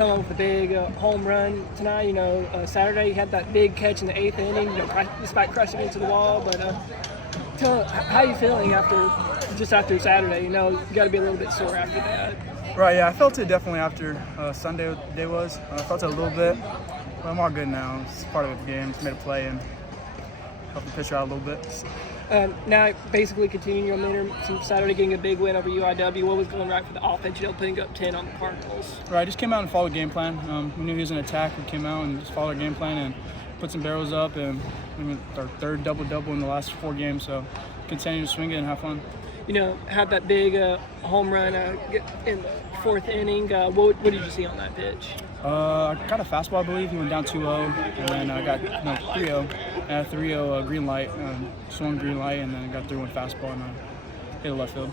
come up with a big home run tonight. Saturday you had that big catch in the 8th inning, despite crushing into the wall. But how are you feeling after Saturday? You got to be a little bit sore after that. Right, yeah, I felt it definitely after Sunday day was. I felt it a little bit, but I'm all good now. It's part of the game. Just made a play and helped the pitcher out a little bit. Now, basically continuing your momentum since Saturday, getting a big win over UIW. What was going right for the offense? Putting up 10 on the Cardinals. Right, just came out and followed the game plan. We knew he was in attack. We came out and just followed our game plan and put some barrels up. And our third double-double in the last 4 games. So continue to swing it and have fun. Had that big home run in the 4th inning. What did you see on that pitch? I got a fastball, I believe. He went down 2-0, and then I got 3-0. I had a 3-0 green light, swung green light, and then I got 3-1 fastball and hit a left field.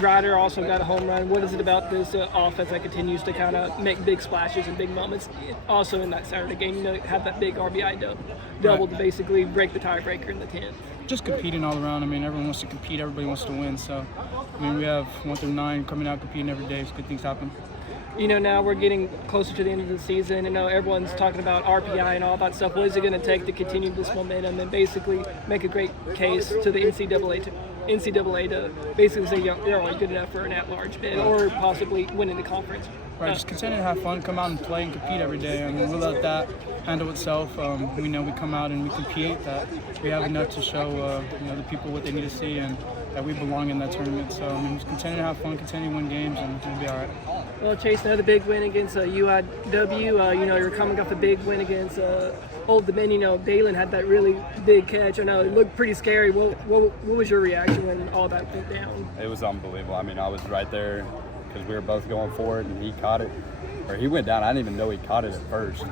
Ryder also got a home run. What is it about this offense that continues to kind of make big splashes and big moments? Also in that Saturday game, had that big RBI double to basically break the tiebreaker in the 10th. Just competing all around. Everyone wants to compete. Everybody wants to win. So, we have 1 through 9 coming out competing every day. So good things happen. Now we're getting closer to the end of the season, and everyone's talking about RPI and all that stuff. What is it going to take to continue this momentum and basically make a great case to the NCAA to basically say they're only good enough for an at-large bid or possibly winning the conference? Right, just continue to have fun, come out and play and compete every day. We'll let that handle itself. We know we come out and we compete, that we have enough to show the people what they need to see and that we belong in that tournament. So just continue to have fun, continue to win games, and we'll be all right. Well, Chase, another big win against UIW. You're coming off a big win against Old Dominion. Dalen had that really big catch. I know it looked pretty scary. What was your reaction when all that went down? It was unbelievable. I was right there because we were both going for it, and he caught it. Or he went down. I didn't even know he caught it at first.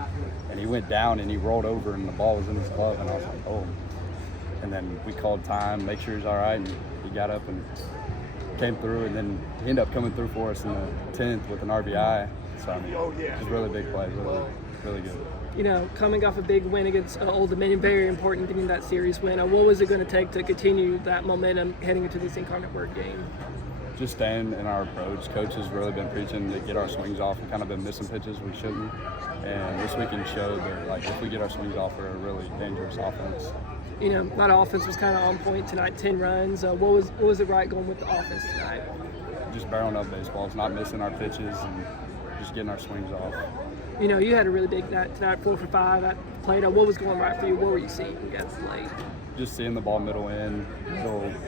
And he went down, and he rolled over, and the ball was in his glove. And I was like, oh. And then we called time, make sure he's all right, and he got up and came through, and then he ended up coming through for us in the 10th with an RBI. So it was a really big play, really, really good. Coming off a big win against Old Dominion, very important getting that series win. What was it going to take to continue that momentum heading into this Incarnate Word game? Just staying in our approach. Coach has really been preaching to get our swings off. We've kind of been missing pitches we shouldn't. And this weekend showed that if we get our swings off, we're a really dangerous offense. That offense was kind of on point tonight, 10 runs. What was it right going with the offense tonight? Just barreling up baseballs, not missing our pitches, and just getting our swings off. You had a really big night tonight, 4 for 5 at the plate. What was going right for you? What were you seeing at the plate? Just seeing the ball middle in,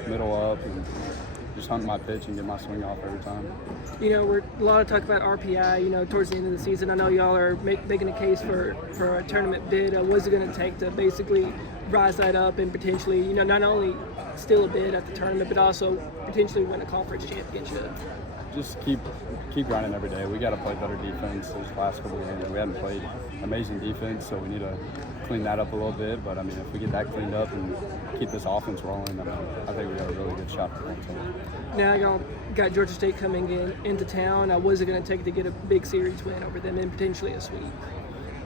middle up, and just hunting my pitch and get my swing off every time. We're a lot of talk about RPI, towards the end of the season. I know y'all are making a case for a tournament bid. What's it going to take to basically rise that up and potentially, not only steal a bid at the tournament, but also potentially win a conference championship? Just keep grinding every day. We got to play better defense these last couple of games. We haven't played amazing defense, so we need to clean that up a little bit. But if we get that cleaned up and keep this offense rolling, I think we got a really good shot to win. Now y'all got Georgia State coming into town. What is it going to take to get a big series win over them and potentially a sweep?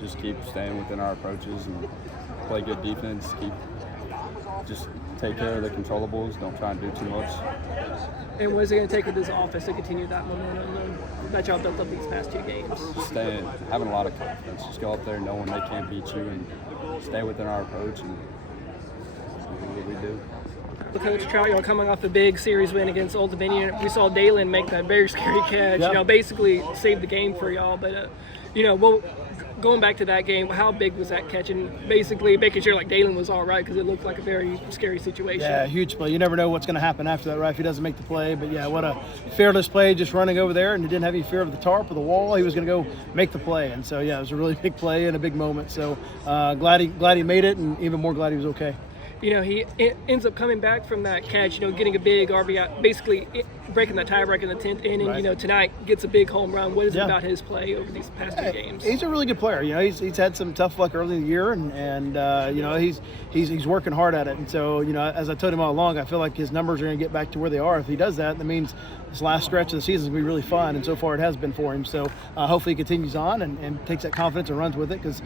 Just keep staying within our approaches and play good defense. Just take care of the controllables. Don't try and do too much. And what is it going to take with this offense to continue that momentum that y'all built up these past 2 games? Having a lot of confidence. Just go up there knowing they can't beat you and stay within our approach and do what we do. Coach Trout, y'all coming off a big series win against Old Dominion. We saw Dalen make that very scary catch. Yep. Basically saved the game for y'all. But going back to that game, how big was that catch? And basically making sure Dalen was all right because it looked like a very scary situation. Yeah, huge play. You never know what's going to happen after that, right? If he doesn't make the play. But yeah, what a fearless play, just running over there, and he didn't have any fear of the tarp or the wall. He was going to go make the play, and so yeah, it was a really big play and a big moment. So glad he made it, and even more glad he was okay. He ends up coming back from that catch, getting a big RBI, basically breaking that tiebreaker in the 10th inning. Right. Tonight gets a big home run. What is it about his play over these past 2 games? He's a really good player. He's had some tough luck early in the year, and he's working hard at it. And so, as I told him all along, I feel like his numbers are going to get back to where they are. If he does that means this last stretch of the season is going to be really fun, and so far it has been for him. So hopefully he continues on and takes that confidence and runs with it because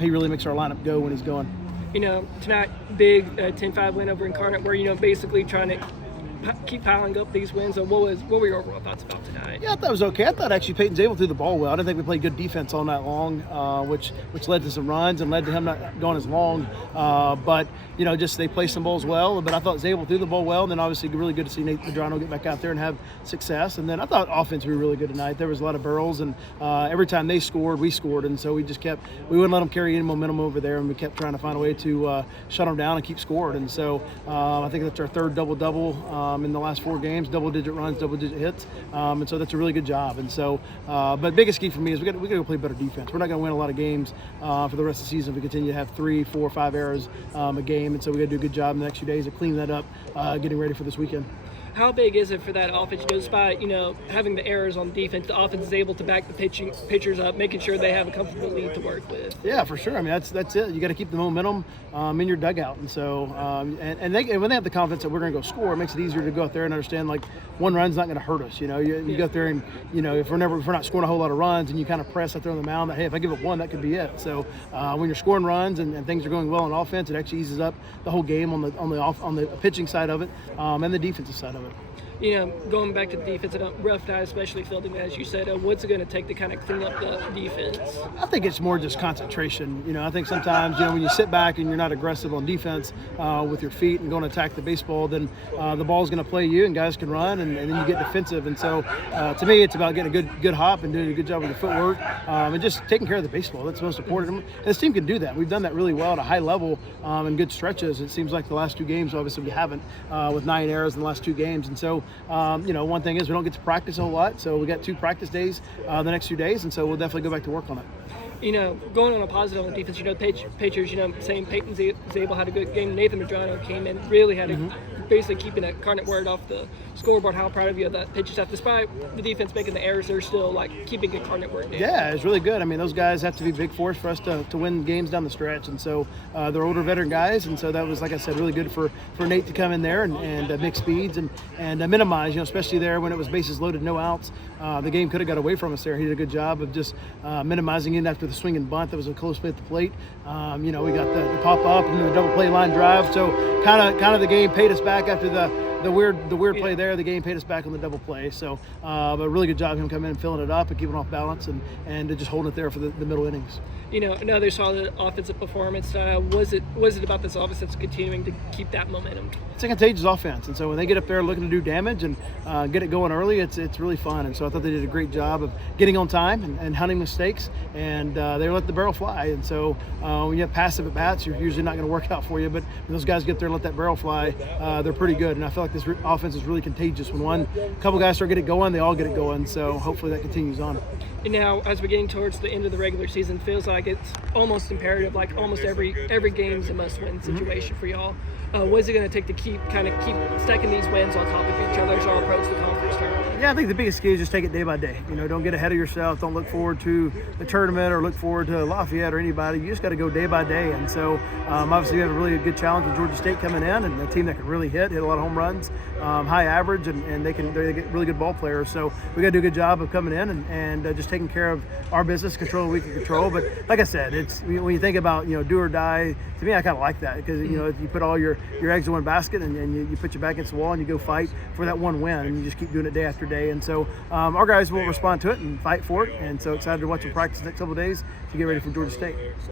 he really makes our lineup go when he's going. Tonight, big 10-5 win over Incarnate where, basically trying to keep piling up these wins. Or what were your overall thoughts about tonight? Yeah, I thought it was okay. I thought actually Peyton Zabel threw the ball well. I didn't think we played good defense all night long, which led to some runs and led to him not going as long. But just they played some balls well. But I thought Zabel threw the ball well. And then obviously really good to see Nate Medrano get back out there and have success. And then I thought offense we were really good tonight. There was a lot of barrels, and every time they scored, we scored. And so we wouldn't let them carry any momentum over there, and we kept trying to find a way to shut them down and keep scoring. And so I think that's our third double-double in the last 4 games, double-digit runs, double-digit hits. And so that's a really good job. And so, but biggest key for me is we got to go play better defense. We're not going to win a lot of games for the rest of the season if we continue to have 3, 4, 5 errors a game. And so we got to do a good job in the next few days of cleaning that up, getting ready for this weekend. How big is it for that offense? Despite having the errors on defense, the offense is able to back the pitchers up, making sure they have a comfortable lead to work with. Yeah, for sure. I mean, that's it. You got to keep the momentum in your dugout, and so and when they have the confidence that we're going to go score, it makes it easier to go out there and understand like one run's not going to hurt us. You go out there and if we're not scoring a whole lot of runs, and you kind of press out there on the mound that hey, if I give up one, that could be it. So when you're scoring runs and things are going well on offense, it actually eases up the whole game on the pitching side of it and the defensive side of it. Going back to the defense, and rough guys, especially fielding, as you said, what's it going to take to kind of clean up the defense? I think it's more just concentration. I think sometimes, when you sit back and you're not aggressive on defense with your feet and going to attack the baseball, then the ball's going to play you and guys can run and then you get defensive. And so to me, it's about getting a good hop and doing a good job with your footwork and just taking care of the baseball. That's the most important. And this team can do that. We've done that really well at a high level in good stretches. It seems like the last 2 games, obviously, we haven't with 9 errors in the last 2 games. And so, one thing is we don't get to practice a whole lot, so we got 2 practice days the next few days, and so we'll definitely go back to work on it. Going on a positive on the defense, pitchers, saying Peyton Zabel had a good game. Nathan Medrano came in, really had basically keeping Incarnate word off the scoreboard. How proud of you of that pitching staff. Despite the defense making the errors, they're still keeping Incarnate word down. Yeah, it's really good. I mean, those guys have to be big force for us to win games down the stretch, and so they're older veteran guys, and so that was, like I said, really good for Nate to come in there and mix speeds and minimize, especially there when it was bases loaded, no outs. The game could have got away from us there. He did a good job of just minimizing it after the swing and bunt. That was a close play at the plate. We got the pop up and then the double play line drive. So kind of the game paid us back after the weird play there. The game paid us back on the double play. So but a really good job of him coming in and filling it up and keeping off balance and just holding it there for the middle innings. Another solid offensive performance. Was it about this offense that's continuing to keep that momentum? It's a contagious offense, and so when they get up there looking to do damage and get it going early, it's really fun. And so I thought they did a great job of getting on time and hunting mistakes, and they let the barrel fly. And so when you have passive at bats, you're usually not going to work out for you. But when those guys get there and let that barrel fly, they're pretty good. And I feel like this offense is really contagious. When a couple guys start getting it going, they all get it going. So hopefully that continues on. And now, as we're getting towards the end of the regular season, it feels like it's almost imperative. Like almost every game is a must-win situation for y'all. What is it going to take to keep stacking these wins on top of each other as our approach the conference tournament? Yeah, I think the biggest key is just take it day by day. Don't get ahead of yourself. Don't look forward to the tournament or look forward to Lafayette or anybody. You just got to go day by day. And so, obviously, we have a really good challenge with Georgia State coming in, and a team that can really hit a lot of home runs, high average, and they get really good ball players. So we got to do a good job of coming in and just taking care of our business, control what we can control. But like I said, it's when you think about do or die. To me, I kind of like that because you put all your eggs in one basket and you put your back against the wall and you go fight for that one win, and you just keep doing it day after day. And so our guys will respond to it and fight for it. And so excited to watch them practice the next couple of days to get ready for Georgia State.